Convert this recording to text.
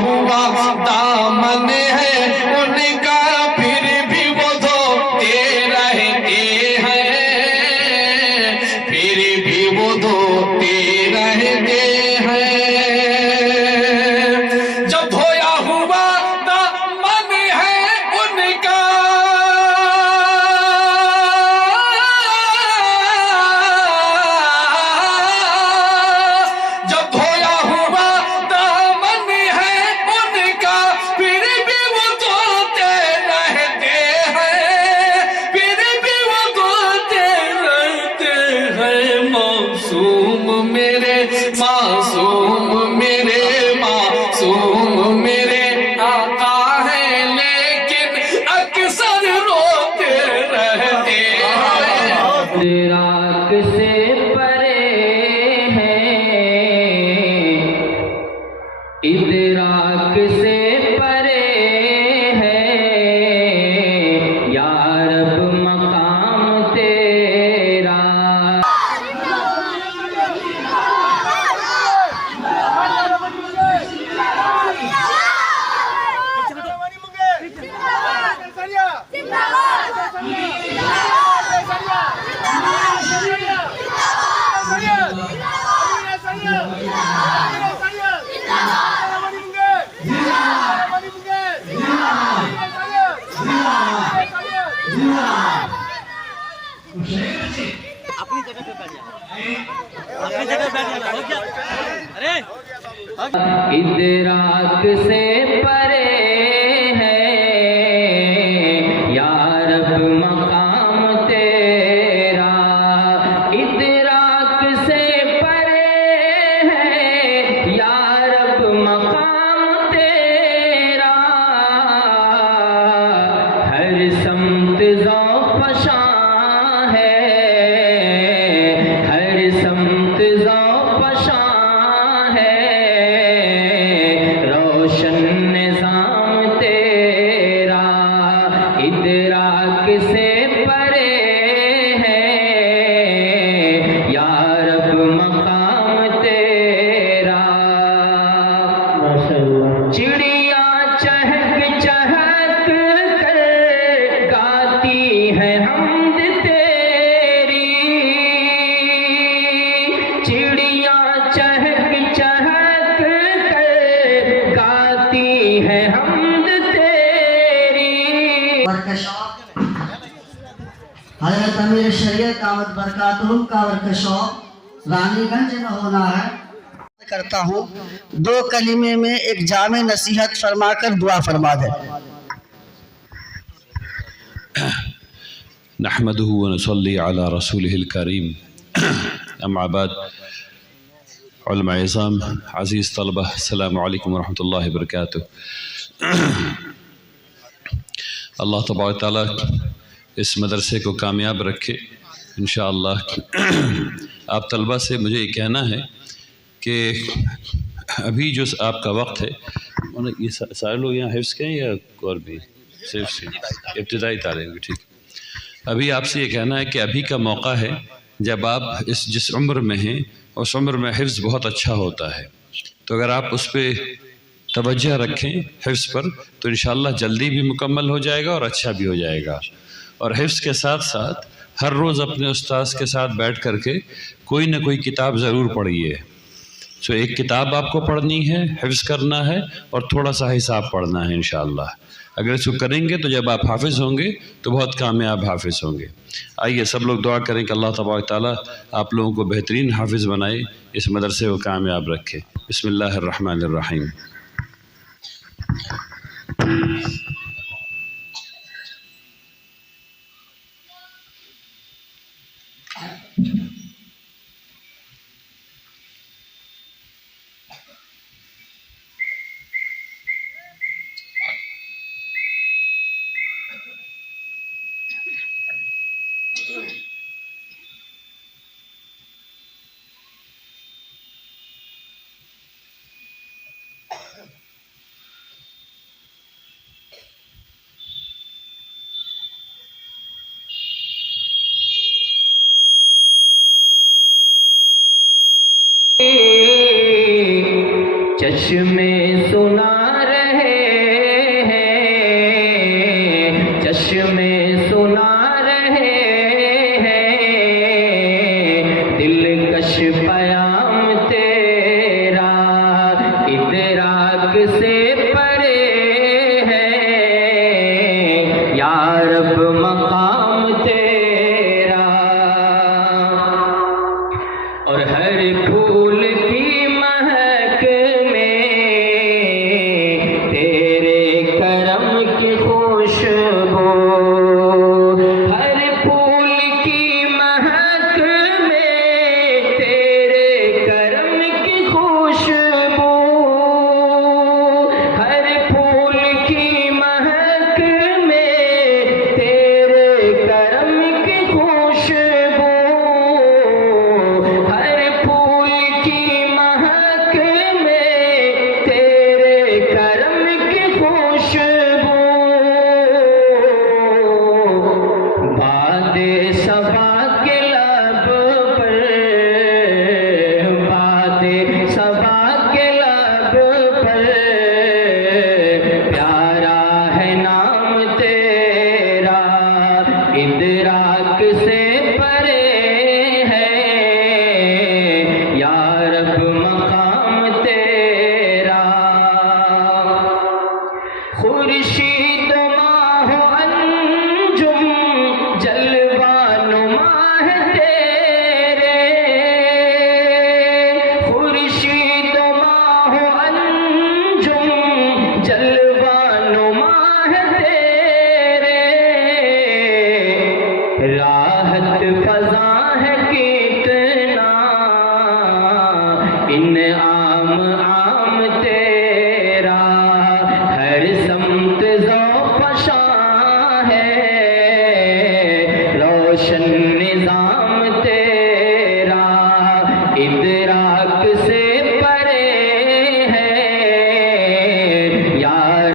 हुआ दामन है उनका, फिर भी वो धोते रहते हैं, फिर भी वो धोते रहते हैं। जब धोया हुआ दामन है उनका, जब धोया हुआ दामन है उनका, फिर भी वो धोते रहते हैं, फिर भी वो धोते रहते हैं। मासूम मेरे मासूम मेरे मासूम मेरे आका है, लेकिन अक्सर रोते रहते हैं। इदराक से परे है, इदराक से परे है, या रब मकाम तेरा। अपनी जगह पे बैठ जा, अपनी जगह बैठ जा, हो गया। अरे इदराक से परे है, या रब मकाम तेरा। इदराक से परे है, या रब मकाम तेरा। हर समत ज़ौक़ फशां है, हर समत ज़ौक़ फशां है, रोशन निज़ाम तेरा। इदराक से परे है, या रब मकाम तेरा। चिड़िया चहक चहक कर गाती है हमद तेरी, चिड़िया चहक चहक कर गाती है हमद तेरी। हज़रत अमीर शरीयत दामत बरकातुहुम का वर्कशॉप रानीगंज में होना है। करता हूँ, दो कलिमे में एक जामे नसीहत फरमाकर दुआ फरमा दे। नहमदुहु व नसल्ली अला रसूलिहिल करीम, अम्मा बाद। उलमा इज़ाम, अज़ीज़ तलबा, अस्सलामु अलैकुम व रहमतुल्लाहि व बरकातुहू। अल्लाह तबारक तआला इस मदरसे को कामयाब रखे इंशाअल्लाह। आप तलबा से मुझे ये कहना है कि अभी जो आपका वक्त है, ये सारे लोग यहाँ हिफ्ज़ के हैं या और भी सिर्फ इब्तिदाई तालीम? ठीक। अभी आपसे ये कहना है कि अभी का मौका है जब आप जिस उम्र में हैं उस उम्र में हिफ्ज़ बहुत अच्छा होता है। तो अगर आप उस पर तवज्जो रखें हिफ्ज़ पर, तो इंशाअल्लाह जल्दी भी मुकम्मल हो जाएगा और अच्छा भी हो जाएगा। और हिफ्ज़ के साथ साथ हर रोज़ अपने उस्ताद के साथ बैठ कर के कोई ना कोई किताब ज़रूर पढ़िए। तो एक किताब आपको पढ़नी है, हिफ्ज़ करना है और थोड़ा सा हिसाब पढ़ना है इंशाअल्लाह। अगर इसको करेंगे तो जब आप हाफिज़ होंगे तो बहुत कामयाब हाफिज़ होंगे। आइए सब लोग दुआ करें कि अल्लाह तबारक तआला आप लोगों को बेहतरीन हाफिज़ बनाए, इस मदरसे को कामयाब रखे। बिस्मिल्लाहिर रहमानिर रहीम। चश्मे सुना रहे हैं, चश्मे सुना रहे हैं, दिलकश पयाम तेरा इदराक से परे है, या रब मकाम तेरा। और हर फूल की महक में तेरे करम की खुशबू, हर फूल की महक में तेरे करम की खुशबू, हर फूल की महक में तेरे करम की खुशबू, हर फूल की महक में तेरे करम की खुशबू। बादे सबा के लब पर, बादे सबा के लब पर, प्यारा है नाम तेरा इदराक से परे है, या रब मकाम तेरा। खुर्शीद माह अंजुम जलवा नुमा है तेरे, खुर्शीद माह अंजुम जलवा नुमा है तेरे, राहत फजा है कितना इन आम आम तेरा, हर समत ज़ौफ़शा है रोशन निज़ाम